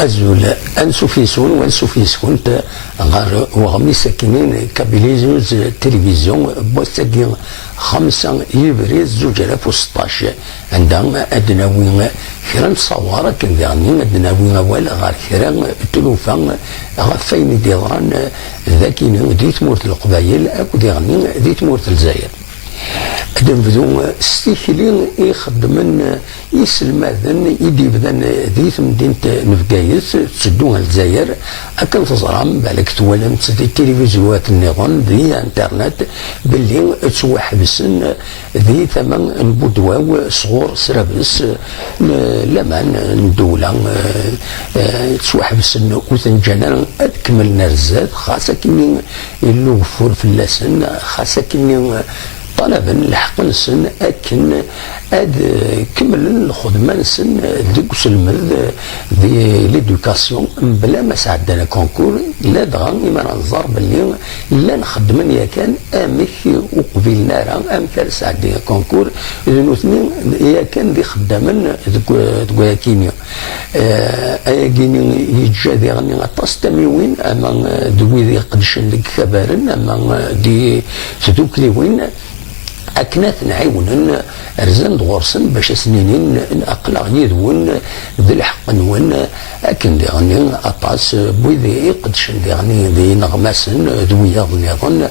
أزول أنسو فيسون وأنسو فيسون غير وغمي ساكنين كابيليزوز تلفزيون بوستاكين 5 يبريز 2016 عندها أدناوي كرا نصور كان يعني أدناوي ولا غير كرا تلوفا غفين ديران ذاكين ديت مورت القبايل أكو ديغني ديت مورت الجزائر أدنفذو ستيكلين يخدمن يسلماذن يدي بدن ذيث مدينة نفقايس تسدوها الجزائر أكن تزرام بالك توالم تسدي التلفزيونات النظام ذي انترنت باللي تسوحبسن ذي ثمن البدواو صغور سرابس لمان الدولة تسوحبسن وثنجانا أكمل نرزات خاصة كني اللوفور في اللسن خاصة كني طلبا لحق نسن أكن أد كمل الخدمة نسن ديك سلمد دي ليدوكاسيون بلا ما ساعدنا كونكور لا دغا إما ننظر باللي لا نخدمن يا كان أمك وقبيلنا راه أم كان ساعدنا كونكور إذن اثنين يا كان دي خدامن دكويا كينيا أيا كيني يتجا دي غني غطاس تميوين أما دوي دي قدشن ديك كبارن أما دي تدوك وين أكنات نعاونن رزان دغورسن باش سنينين أقلع يدون ذي الحق نون أكن دي غني أطاس بويذي قدشن دي غني دي نغماسن ذويا ظنيظن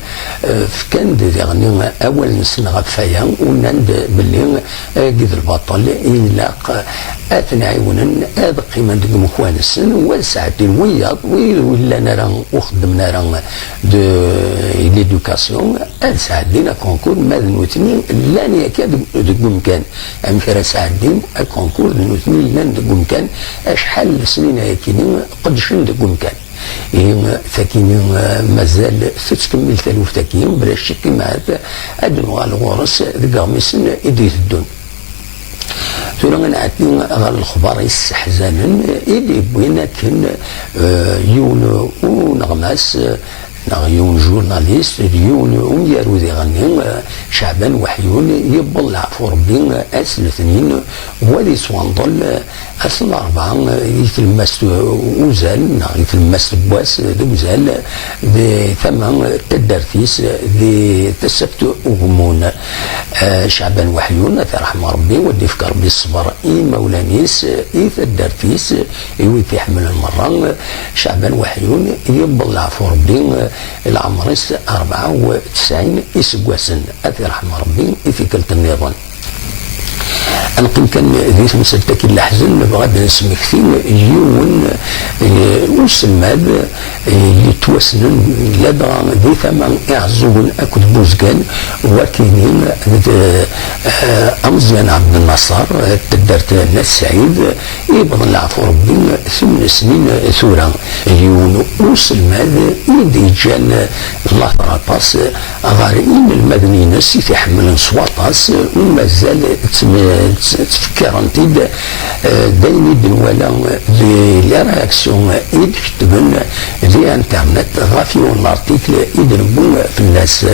فكان دي غني أول نسن غفايا ونند باللي قد البطل إلاق أتنعاونن هذا قيمة ديك مخوانسن وساعتين وياض ولا نرى وخدمنا راه دو ليدوكاسيون ساعدين كونكور ماذا نوتني لان يكاد ديك مكان أم كرا ساعدين الكونكور نوتني لان ديك مكان أشحال سنين يكينين قدشن ديك مكان ثاكين مازال تتكمل ثلوث ثاكين بلا شك مع أدنو الغورس ذيك غميسن إديت الدون ثم نعطي غير الخبر يستحزنن اللي بغينا كان يون ونغماس يون جورناليست يون ويارو ذي غني شعبان وحيون يبلع في ربي أس الاثنين ولي سواندل أس الأربعة يتلمس وزال يتلمس بواس وزال ذي ثمان تدرتيس ذي تسبت وغمون شعبان وحيون رحمة ربي ودي فكر بالصبر مولانيس تدرتيس يويتي حمل المرة شعبان وحيون يبلع في ربي العمريس 94 يسقواسن أثي رحمة ربي في كلت النظام أنقم كان ذي مسلتك اللحزن بغاد نسمي كثير يون وسلماد يتوسنن لدغا ذي ثمان يعزون أكد بوزقان وكينين أمزيان عبد النصر تدرت ناس سعيد يبغى العفو ربي 8 سنين ثورة يون وسلماد يدي جان الله طراطاس غارين المدني ناس يتحمل صواطاس ومازال تفكر انت دايني دنوالا لي رياكسيون يكتبن في انترنت غافيون لارتيكل يدربون في الناس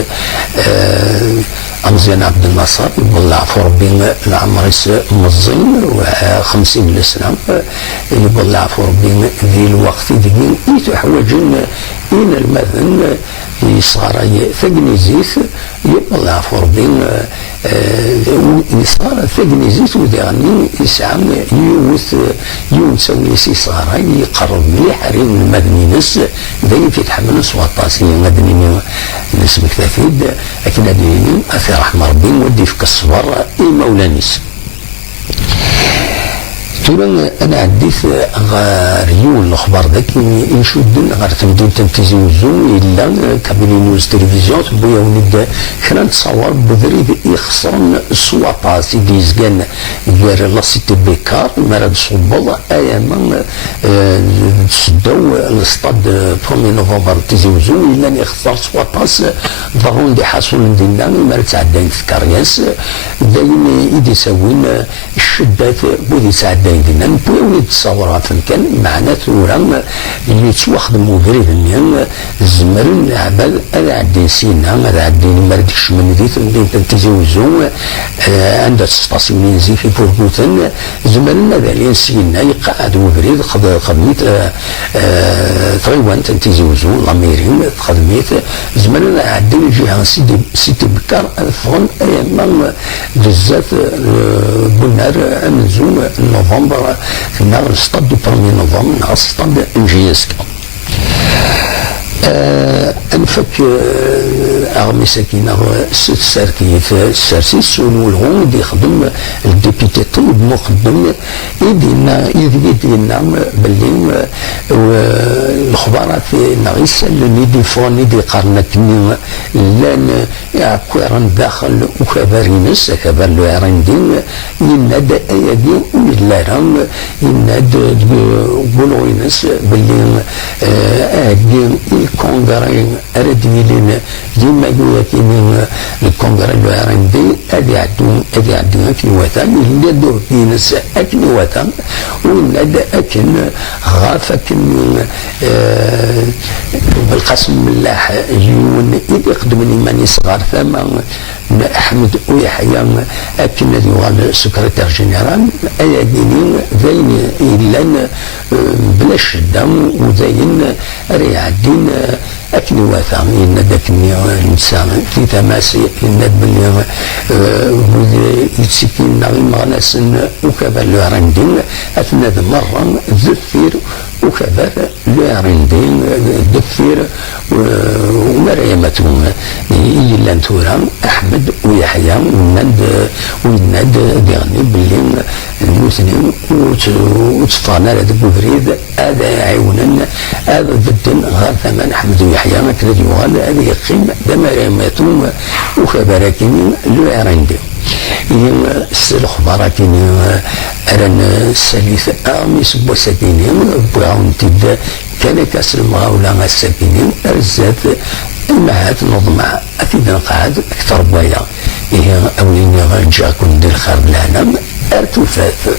أمزيان عبد النصر يبلع في ربي العمريس مزين و50 سنة يبلع في ربي ذي الوقت دين يتحوجن إلى المذن يصار ثقني زيت يبلع في ربي يصار ثقني زيت وديغني يسعى يوسوي صار يقرب مليح رين المدني نس دايما يتحمل سواطاسي مدني نس مكتفيد لكن هذه أثي رحمة ربي ودي في الصبر مولانيس تقول أنا عديت غاريون الأخبار ذاك يشدن غير تمدين تنتزوزون إلا كابيني نيوز تلفزيون بويا ونبدا كنا نتصور بذريد يخسرن السواطا سيدي زكان غير لاسيتي بيكار مراد صوبل أياما تسداو الاستاد 1 نوفمبر تزوزون إلا يخسر سواطاس ضرون دي حاصل دينا مراد تعدين في كارياس دايما يدي ساوين الشدات بودي سعدين يدينا نبغيو تصورات كان معنا ثورة اللي تواخدم وبريد الزمر العباد هذا عدين سينا هذا عدين مردكش من ذي تنتزوزو عند ستاسيونين زي في بوربوتن زمرنا ذا سينا يقعد وبريد خدميت تغيوان تنتزوزو لاميرين خدميت زمرنا عدين الجهة سيدي بكار فغن ايام بالذات بنار امنزو نوفمبر نهار ستاد دو 1 نوفمبر نهار ستاد انجيسكا انفك اغمي ساكينه ساركيت سارسي سولون دي خدم الديبيتي طيب مخدم يدينا باللي الاخبارات نغيس اللي فوني دي قرنك لان يعكرن داخل وكبارينس كبار لو عرندين يناد ايادي ولا رام يناد قولوينس باللي ادي الكونغري اردويلين ديما يواتين الكونغري لو عرندي ادي عدو اكن وطن اللي دور فينس اكن وطن وناد اكن غاف اكن بالقسم ملاح يون إذا يخدمني ماني صغار ثما احمد ويحيى اكن يوغال سكرتير جينيرال اياديني ذاين الا بلا شده وذاين ريعدين اكن واثق ان داكني الانسان في تماسي ان بلي يتسكين نغي مغناس وكذا لو رندين اثناء مره ذفير وكذا لو رندين ذفير ومريمتهم إلا نتورا احمد ويحيى وناد ديغني باللي المسلم وتصفانا هذا البريد هذا يعاوننا هذا بدن غير ثمن احمد ويحيى ما كذا يوغال هذا يقيم دمريمتهم وكبراكين لو رندين الاخبار كاين ارن الثالث اميس بوساكينين بغاون تد كان كاس المغاوله مع الساكنين ارزات المهات نظمع اكيد نقعد اكثر بوايا هي اوليني غنجا كون ندير خير لهنا ارتفات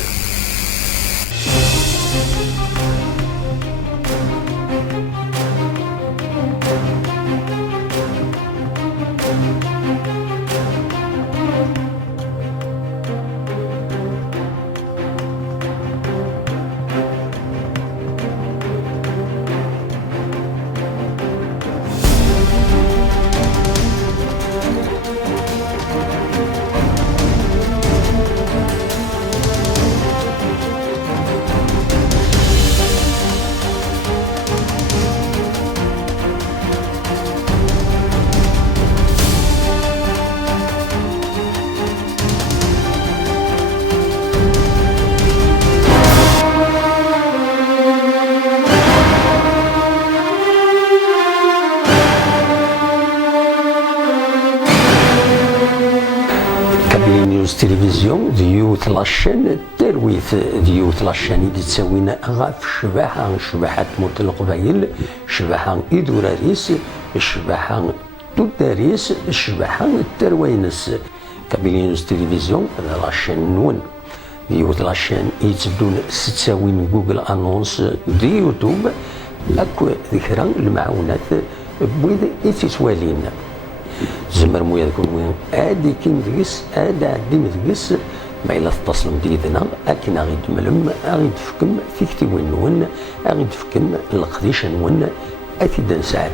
نيوز تلفزيون ديوت لاشين ترويث ديوت لاشين اللي تساوينا غاف شباحة موت القبايل شباحة إدوراريس شباحة تداريس شباحة التروينس كابينيوز تلفزيون لاشين نون ديوت لاشين يتبدون تساوين جوجل انونس دي يوتيوب اكو ذكرى المعونات بويد يتسوالين زمر مويا يكون وين ادي كين ديس ادا عدي مديس ما الا تتصلوا ديدنا اكن غيد ملم غيد فكم في كتبوين نون غيد فكم القديش نون اكيد نساعد